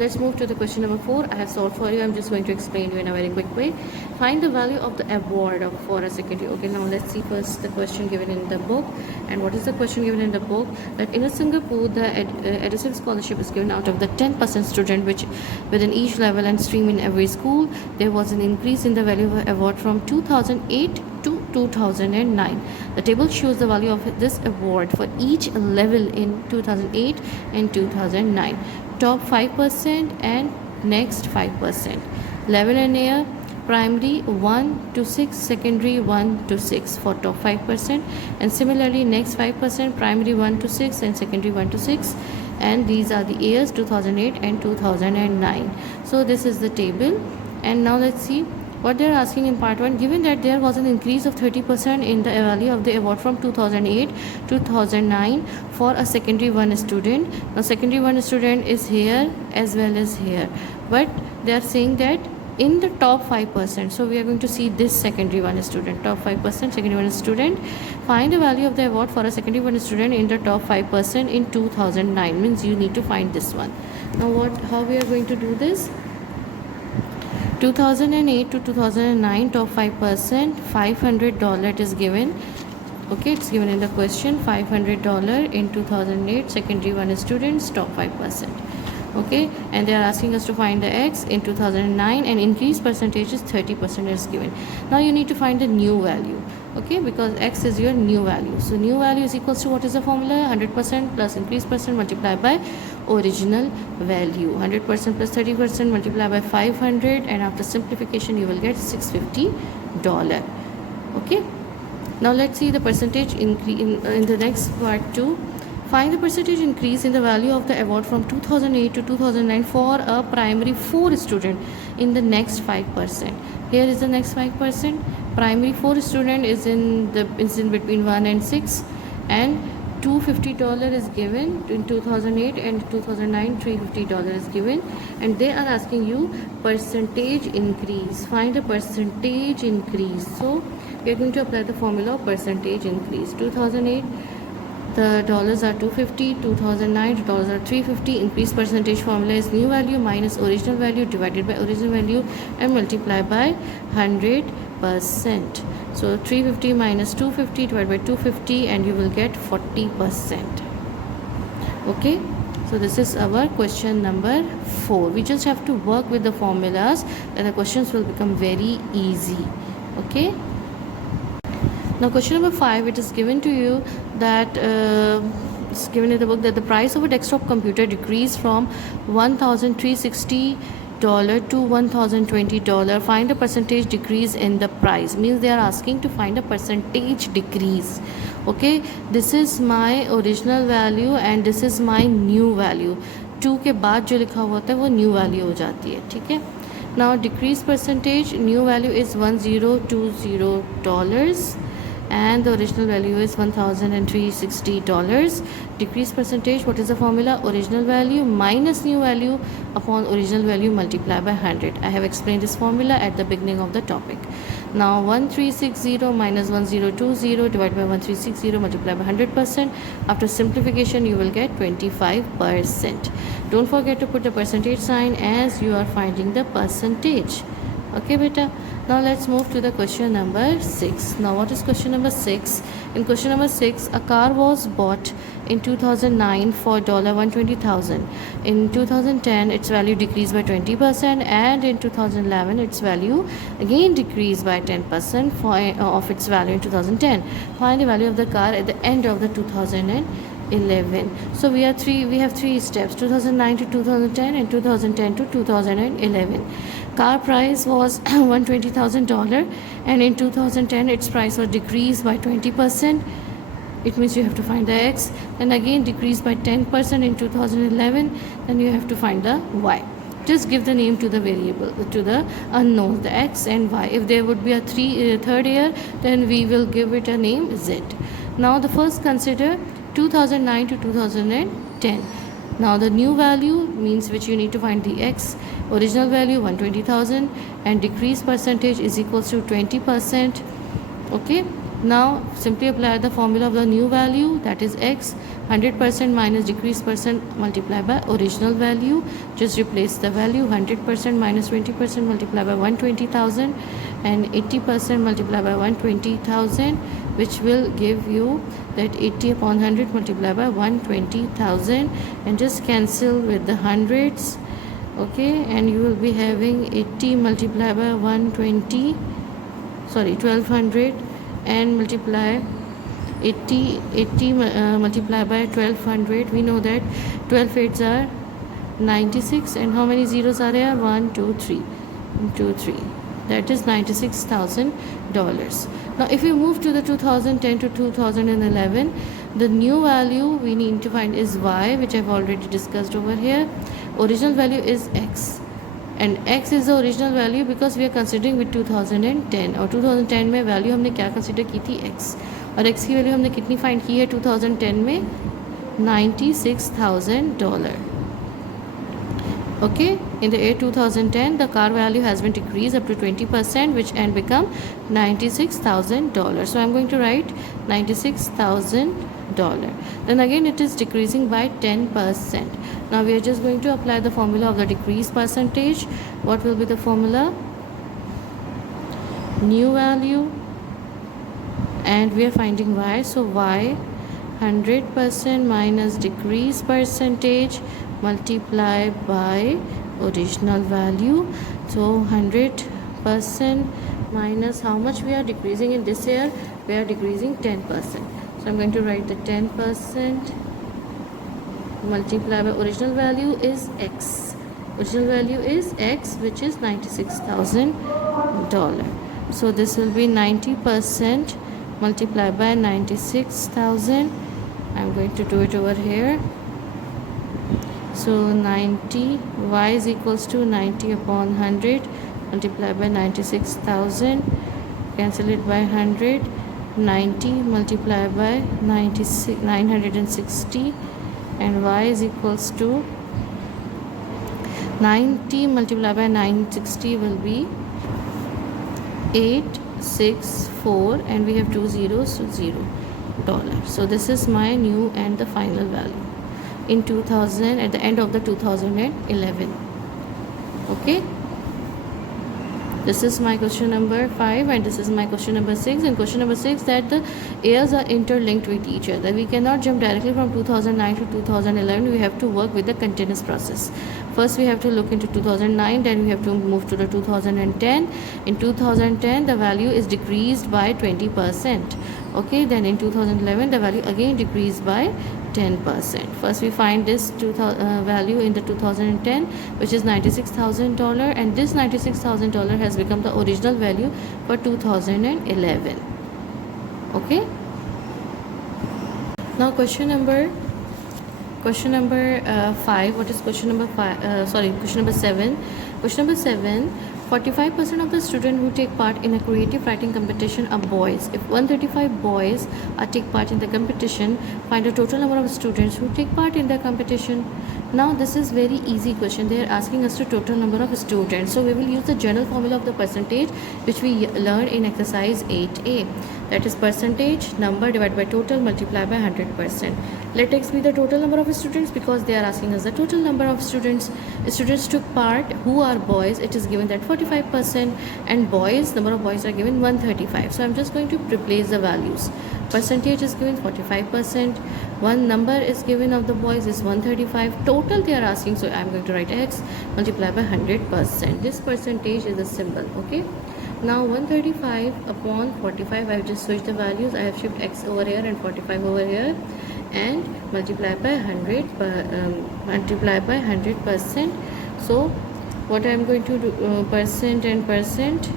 Let's move to the question number 4. I have solved for you. I'm just going to explain you in a very quick way. Find the value of the award for a secondary. Okay, now let's see first the question given in the book. And what is the question given in the book? That in Singapore, the Edison Scholarship is given out of the 10% student which within each level and stream in every school. There was an increase in the value of the award from 2008 to 2009. The table shows the value of this award for each level in 2008 and 2009. Top 5% and next 5%. Level and year: primary 1 to 6, secondary 1 to 6 for top 5%, and similarly next 5% primary 1 to 6 and secondary 1 to 6, and these are the years 2008 and 2009. So this is the table. And now let's see what they're asking in part 1. Given that there was an increase of 30% in the value of the award from 2008 to 2009 for a secondary 1 student. Now secondary 1 student is here as well as here, but they are saying that in the top 5%. So we are going to see this secondary 1 student, top 5% secondary 1 student. Find the value of the award for a secondary 1 student in the top 5% in 2009. Means you need to find this one. Now how we are going to do this? 2008 to 2009 top 5%, $500 it is given. Okay, it's given in the question. $500 in 2008 secondary 1 students, top 5%. Okay, and they are asking us to find the x in 2009, and increase percentage is 30% is given. Now you need to find the new value. Okay, because x is your new value. So new value is equals to, what is the formula? 100% plus increase percent multiplied by original value. 100% plus 30% multiplied by 500, and after simplification you will get $650. Okay, now let's see the percentage increase in the next part 2. Find the percentage increase in the value of the award from 2008 to 2009 for a primary 4 student in the next 5%. Here is the next 5%. Primary 4 student is in between 1 and 6, and $250 is given in 2008, and 2009 $350 is given, and they are asking you percentage increase. Find the percentage increase. So we are going to apply the formula of percentage increase. 2008 the dollars are 250, 2009 the dollars are 350. Increase percentage formula is new value minus original value divided by original value and multiply by 100%. So 350 minus 250 divided by 250, and you will get 40%. Okay, so this is our question number 4. We just have to work with the formulas, and the questions will become very easy. Okay, now question number 5, it is given to you that it's given in the book that the price of a desktop computer decreased from $1,360 to $1,020. Find the percentage decrease in the price. Means they are asking to find a percentage decrease. Okay, this is my original value and this is my new value. 2 के बाद जो लिखा हुआ होता है वो new value हो जाती है. ठीक है. Now decrease percentage, new value is $1,020 and the original value is $1,360. Decrease percentage, what is the formula? Original value minus new value upon original value multiplied by 100. I have explained this formula at the beginning of the topic. Now 1360 minus 1020 divided by 1360 multiplied by 100%. After simplification you will get 25%. Don't forget to put the percentage sign as you are finding the percentage. Okay beta. Now let's move to the question number 6. Now what is question number 6? In question number 6, a car was bought in 2009 for $120,000. In 2010 its value decreased by 20%, and in 2011 its value again decreased by 10% of its value in 2010. Find the value of the car at the end of the 2011. So we have three steps: 2009 to 2010 and 2010 to 2011. Car price was $120,000, and in 2010 its price was decreased by 20%. It means you have to find the x, and again decreased by 10% in 2011. Then you have to find the y. Just give the name to the variable, to the unknown, the x and y. If there would be a third year, then we will give it a name z. Now the first consider 2009 to 2010. Now the new value means which you need to find the x. Original value 120,000 and decrease percentage is equals to 20%. Okay, Now simply apply the formula of the new value, that is x. 100% minus decreased percent multiplied by original value. Just replace the value. 100% minus 20% multiplied by 120,000 and 80% multiplied by 120,000, which will give you that 80 upon 100 multiplied by 120,000, and just cancel with the hundreds. Okay, and you will be having 80 multiplied by 120, sorry, 1200, and multiply 80 multiplied by 1200. We know that 12 8s are 96, and how many zeros are there? 1 2 3 2 3. That is $96,000. Now if we move to the 2010 to 2011, the new value we need to find is y, which I've already discussed over here. Original value is x, and x is the original value because we are considering with 2010, और 2010 में value हमने क्या consider की थी? x, और x की value हमने कितनी फाइंड की है 2010 में? $96,000. Okay, in the year 2010 the car value has been decreased up to 20%, which and become $96,000. So I'm going to write $96,000. Then again it is decreasing by 10%. Now we are just going to apply the formula of the decrease percentage. What will be the formula? New value, and we are finding y, so y 100% minus decrease percentage multiplied by original value. So 100% minus how much we are decreasing in this year? We are decreasing 10%. So I'm going to write the 10% multiplied by original value is x. Original value is x, which is $96,000. So this will be 90% multiplied by 96,000. I'm going to do it over here. So 90, y is equals to 90 upon 100 multiplied by 96,000. Cancel it by 100. 90 multiplied by 960, and y is equals to 90 multiplied by 960 will be 864, and we have two zeros, so $0. So this is my new and the final value in 2000 at the end of the 2011. Okay, this is my question number 5, and this is my question number 6. And question number 6, that the years are interlinked with each other. We cannot jump directly from 2009 to 2011. We have to work with the continuous process. First we have to look into 2009, then we have to move to the 2010. In 2010 the value is decreased by 20%. Okay, then in 2011 the value again decreased by 10%. First we find this value in the 2010, which is $96,000, and this $96,000 has become the original value for 2011. Okay, now question number 5. What is question number 5? Question number 7. Question number 7. 45% of the students who take part in a creative writing competition are boys. If 135 boys take part in the competition, find the total number of students who take part in the competition. Now this is very easy question. They are asking us the total number of students. So we will use the general formula of the percentage, which we learned in exercise 8a. That is percentage number divided by total multiplied by 100%. Let x be the total number of students because they are asking us the total number of students. Students took part who are boys. It is given that 45%, and boys, number of boys are given 135. So I'm just going to replace the values. Percentage is given 45%. One number is given of the boys is 135. Total they are asking, so I'm going to write x multiplied by 100%. This percentage is a symbol. Okay. Now 135 upon 45, I have just switched the values. I have shifted x over here and 45 over here, and multiply by 100%. So what I am going to do, percent and percent,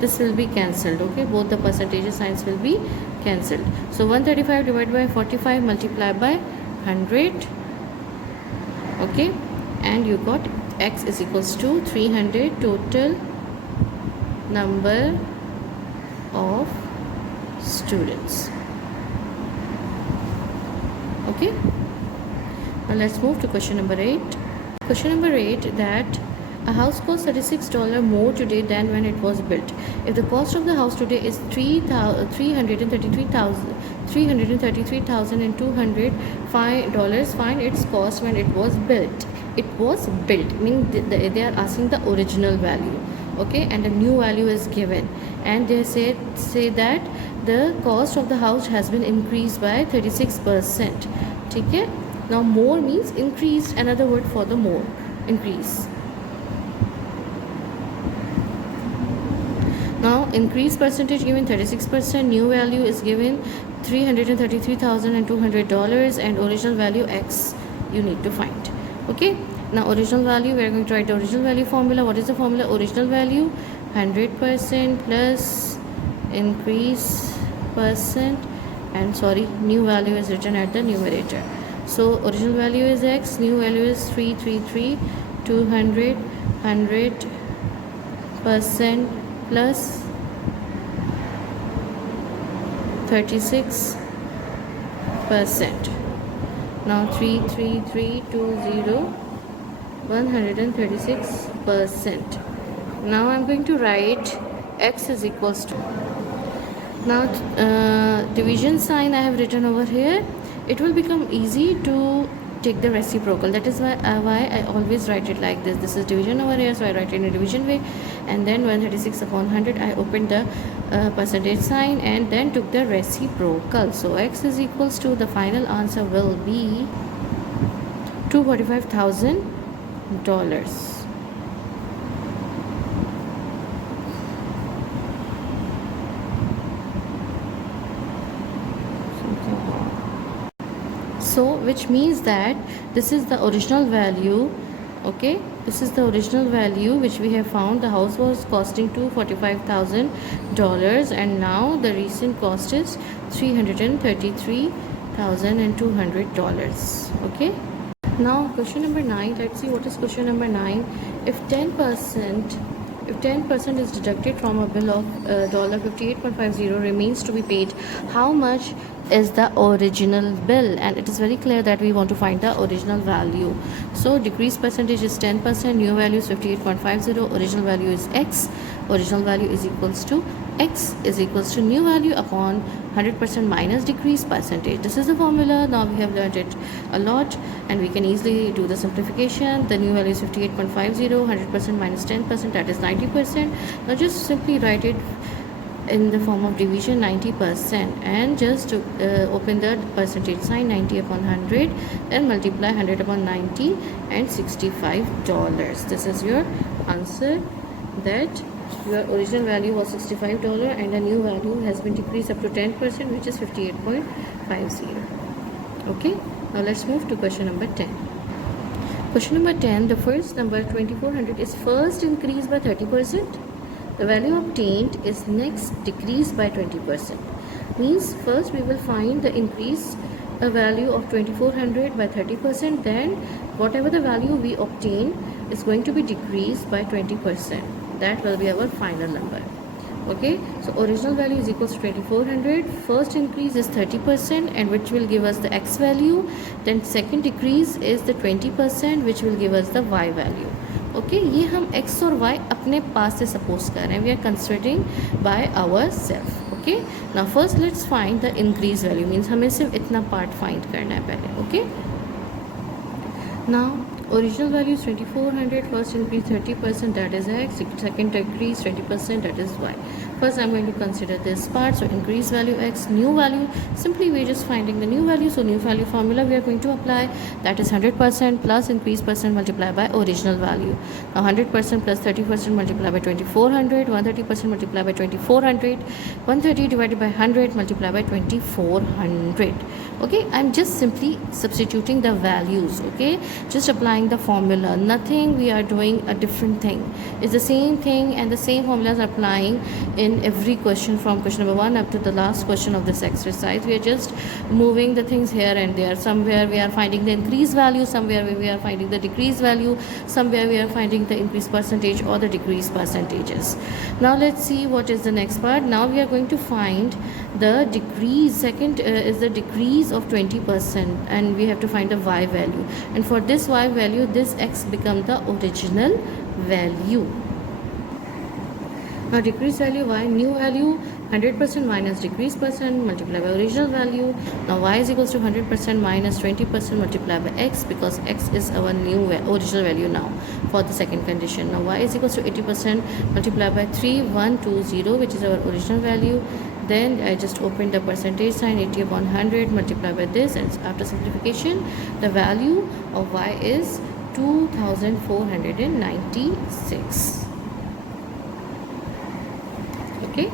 this will be cancelled. Okay, both the percentage signs will be cancelled. So 135 divided by 45 multiplied by 100. Okay, and you got x is equals to 300 total number of students. Okay, now let's move to question number 8. Question number 8, that A house costs $36 more today than when it was built. If the cost of the house today is $333,200, find its cost when it was built. It was built, meaning they are asking the original value, okay, and a new value is given, and they say that the cost of the house has been increased by 36%. Okay, now more means increased, another word for the more, increase. Now increase percentage given 36%, new value is given $333,200, and original value X you need to find. Okay, now original value, we are going to write the original value formula. What is the formula? Original value 100% plus increase percent, and sorry, new value is written at the numerator. So original value is X, new value is 333,200, 100% plus 36%. Now 33320, 136%. Now I'm going to write X is equals to, now division sign I have written over here. It will become easy to take the reciprocal. That is why I always write it like this. This is division over here, so I write it in a division way, and then 136 upon 100 I opened the percentage sign and then took the reciprocal. So X is equals to, the final answer will be $245,000. So which means that this is the original value, okay, this is the original value which we have found. The house was costing $245,000, and now the recent cost is $333,200. Okay, now question number 9. Let's see what is question number 9. If 10% is deducted from a bill of $58.50 remains to be paid, how much is the original bill? And it is very clear that we want to find the original value. So decrease percentage is 10%, new value is 58.50, original value is X, original value is equals to X is equals to new value upon 100% minus decrease percentage. This is the formula. Now we have learned it a lot, and we can easily do the simplification. The new value is 58.50, 100% minus 10%, that is 90%. Now just simply write it in the form of division, 90%, and just to open the percentage sign, 90 upon 100, then multiply 100 upon 90 and $65. This is your answer, that your original value was $65 and the new value has been decreased up to 10%, which is 58.50. Okay, now let's move to question number 10. Question number 10, the first number 2400 is first increased by 30%. The value obtained is next decreased by 20%. Means first we will find the increase a value of 2400 by 30%, then whatever the value we obtain is going to be decreased by 20%. That will be our final number. Okay, so original value is equals to 2400, first increase is 30%, and which will give us the X value, then second decrease is the 20%, which will give us the Y value. Okay ये हम x और y अपने पास से suppose कर रहे हैं, we are considering by our self. Okay, now first let's find the increase value, means हमें सिर्फ इतना पार्ट फाइंड करना है पहले. Okay, now original value is 2400, first increase 30%, that is X, second decrease 20%, that is Y. First I'm going to consider this part. So increase value X, new value, simply we're just finding the new value. So new value formula we are going to apply, that is 100% plus increase percent multiplied by original value. Now 100% plus 30% multiplied by 2400, 130% multiplied by 2400, 130 divided by 100 multiplied by 2400. Okay, I'm just simply substituting the values. Okay, just applying the formula, nothing we are doing a different thing. It's the same thing and the same formulas are applying in in every question from question number 1 up to the last question of this exercise. We are just moving the things here and there. Somewhere we are finding the increased value, somewhere we are finding the decreased value, somewhere we are finding the increased percentage or the decreased percentages. Now let's see what is the next part. Now we are going to find the decrease. Second is the decrease of 20%, and we have to find the y value, and for this y value this x become the original value. Now decreased value y, new value 100% minus decreased percent multiplied by original value. Now y is equals to 100% minus 20% multiplied by x, because x is our new original value now for the second condition. Now y is equals to 80% multiplied by 3120, which is our original value. Then I just opened the percentage sign, 80 upon 100 multiplied by this, and after simplification the value of y is 2496. Okay.